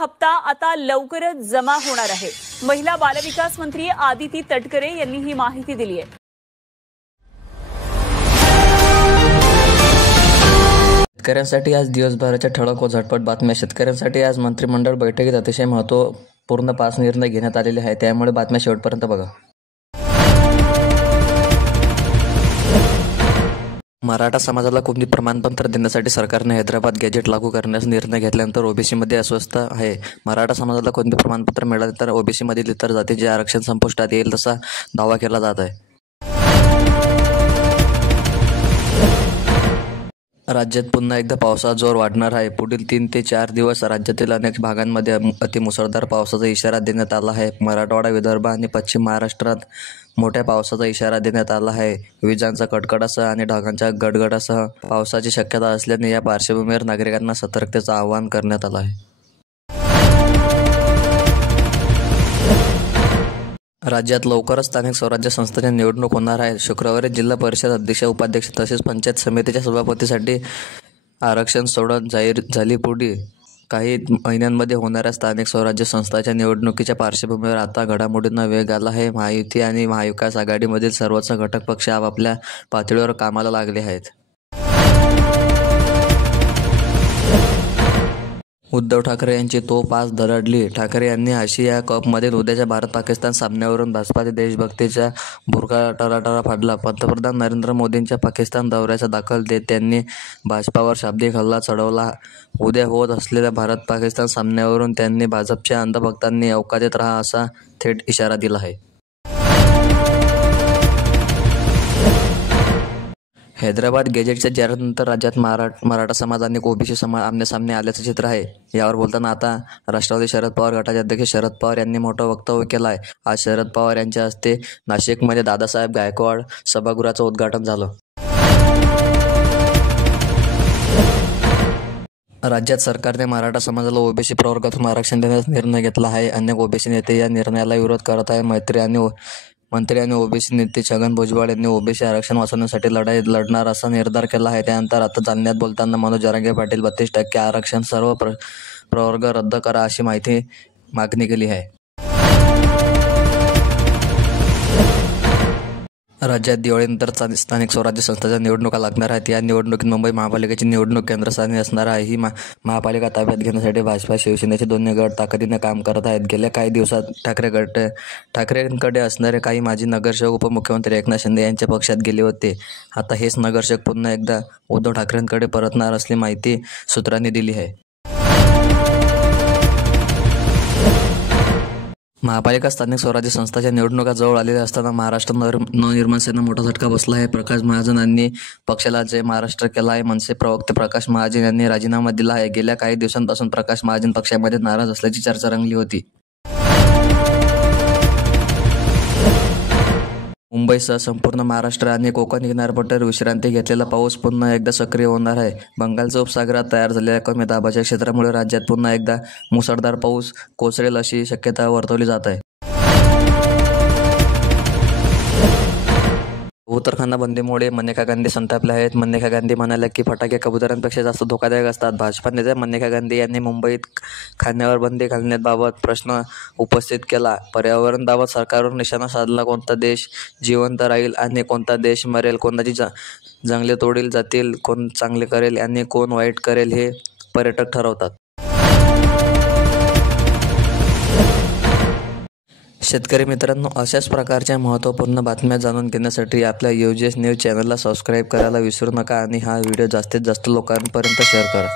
हप्ता आता लवकरच जमा होणार आहे। महिला बालविकास मंत्री आदिती तटकरे यांनी ही माहिती दिली आहे। शेतकऱ्यांसाठी आज दिवसभराच्या ठळक व झटपट बातम्या। शेतकऱ्यांसाठी आज मंत्रिमंडळ बैठकीत अतिशय महत्त्वपूर्ण 5 निर्णय घेण्यात आलेले आहेत, त्यामुळे बातम्या शेवटपर्यंत बघा। मराठा समाजाला कुणबी प्रमाणपत्र देण्यासाठी सरकारने हैदराबाद गॅजेट लागू करण्याचा निर्णय घेतल्यानंतर ओबीसीमध्ये अस्वस्थता आहे। मराठा समाजाला कुणबी प्रमाणपत्र मिळाले तर ओबीसीमधील इतर जातीचे आरक्षण संपुष्टात येईल तसा दावा केला जात आहे। राज्यात पुन्हा एकदा पावसाचा जोर वाढणार आहे। पुढील 3 ते 4 दिवस राज्यातील अनेक भागांमध्ये अतिमुसळधार पावसाचा इशारा देण्यात आला आहे। मराठवाडा, विदर्भ आणि पश्चिम महाराष्ट्रात मोठ्या पावसाचा इशारा देण्यात आला आहे। विजांचा कडकडासह आणि ढगांच्या गडगडासह पावसाची शक्यता असल्याने या पार्श्वभूमीवर नागरिकांना सतर्कतेचं आवाहन करण्यात आलं आहे। राज्यात लवकरच स्थानिक स्वराज्य संस्थांची निवडणूक होणार आहे। शुक्रवारी जिल्हा परिषद अध्यक्ष, उपाध्यक्ष तसेच पंचायत समितीच्या सभापतीसाठी आरक्षण सोडत जाहीर झाली। पुढील काही महिन्यांमध्ये होणाऱ्या स्थानिक स्वराज्य संस्थांच्या निवडणुकीच्या पार्श्वभूमीवर आता घडामोडींना वेग आला आहे। महायुती आणि महाविकास आघाडीमधील सर्वच घटक पक्ष आपापल्या पातळीवर कामाला लागले आहेत। उद्धव ठाकरे यांची तोफ आज दरडली। ठाकरे यांनी आशिया कपमधील उद्याच्या भारत-पाकिस्तान सामन्यावरून भाजपाच्या देशभक्तीचा बुरखा टराटरा फाडला। पंतप्रधान नरेंद्र मोदींच्या पाकिस्तान दौऱ्याचा दाखल देत त्यांनी भाजपावर शाब्दिक हल्ला चढवला। उद्या होत असलेल्या भारत-पाकिस्तान सामन्यावरून त्यांनी भाजपच्या अंधभक्तांनी अवकाशात राहा असा थेट इशारा दिला आहे। हैदराबाद गॅजेटच्या जाहीरातीनंतर राज्यात मराठा समाज आणि ओबीसी समाज आमने-सामने आल्याचं चित्र आहे। यावर बोलताना आता राष्ट्रवादी शरद पवार गटाचे अध्यक्ष शरद पवार यांनी मोठं वक्तव्य केलं आहे। आज शरद पवार यांच्या हस्ते नाशिकमध्ये दादासाहेब गायकवाड सभागृहाचं उद्घाटन झालं। राज्यात सरकारने मराठा समाजाला ओबीसी प्रवर्गातून आरक्षण देण्याचा निर्णय घेतला आहे। अनेक ओबीसी नेते या निर्णयाला विरोध करत आहेत। मंत्री आणि ओबीसी नेते छगन भुजबळ यांनी ओबीसी आरक्षण वाचवण्यासाठी लढाई लढणार असा निर्धार केला आहे। त्यानंतर आता जालन्यात बोलताना मनोज जरांगे पाटील 32% आरक्षण सर्व प्रवर्ग रद्द करा अशी मागणी केली आहे। राज्यात दिवाळीनंतर स्थानिक स्वराज्य संस्थांच्या निवडणुका लागणार आहेत। या निवडणुकीत मुंबई महापालिकेची निवडणूक केंद्रस्थानी असणार आहे। ही महापालिका ताब्यात घेण्यासाठी भाजपा शिवसेनेचे दोन्ही गट ताकदीने काम करत आहेत। गेल्या काही दिवसात ठाकरेंकडे असणारे काही माजी नगरसेवक उपमुख्यमंत्री एकनाथ शिंदे यांच्या पक्षात गेले होते। आता हेच नगरसेवक पुन्हा एकदा उद्धव ठाकरेंकडे परतणार असली माहिती सूत्रांनी दिली आहे। महापालिका स्थानिक स्वराज्य संस्थांच्या निवडणुका जवळ आलेल्या असताना महाराष्ट्र नवनिर्माण सेना मोठा झटका बसला आहे। प्रकाश महाजन यांनी पक्षाला जय महाराष्ट्र केला आहे। मनसे प्रवक्ते प्रकाश महाजन यांनी राजीनामा दिला आहे। गेल्या काही दिवसांपासून प्रकाश महाजन पक्षामध्ये नाराज असल्याची चर्चा रंगली होती। मुंबईसह संपूर्ण महाराष्ट्र आणि कोकण किनारपट्टीवर विश्रांती घेतलेला पाऊस पुन्हा एकदा सक्रिय होणार आहे। बंगालच्या उपसागरात तयार झालेल्या कमी दाबाच्या क्षेत्रामुळे राज्यात पुन्हा एकदा मुसळधार पाऊस कोसळेल अशी शक्यता वर्तवली जात आहे। उत्तराखंड बंदीमुळे मनेका गांधी संतापल्या आहेत। मनेका गांधी म्हणाल्या की फटाके कबुतरांपेक्षा जास्त धोकादायक असतात। भाजपा नेत्या मनेका गांधी यांनी मुंबईत खाण्यावर बंदी घालण्याबाबत प्रश्न उपस्थित केला। पर्यावरणाबाबत सरकारवर निशाणा साधला। कोणता देश जिवंत राहील आणि कोणता देश मरेल, कोणाची जंगले तोडली जातील, कोण चांगले करेल आणि कोण वाईट करेल हे पर्यटक ठरवतात। शेतकरी मित्रांनो, अशाच प्रकारच्या महत्त्वपूर्ण बातम्या जाणून घेण्यासाठी आपल्या UGS न्यूज चॅनलला सबस्क्राईब करायला विसरू नका आणि हा व्हिडिओ जास्तीत जास्त लोकांपर्यंत शेअर करा।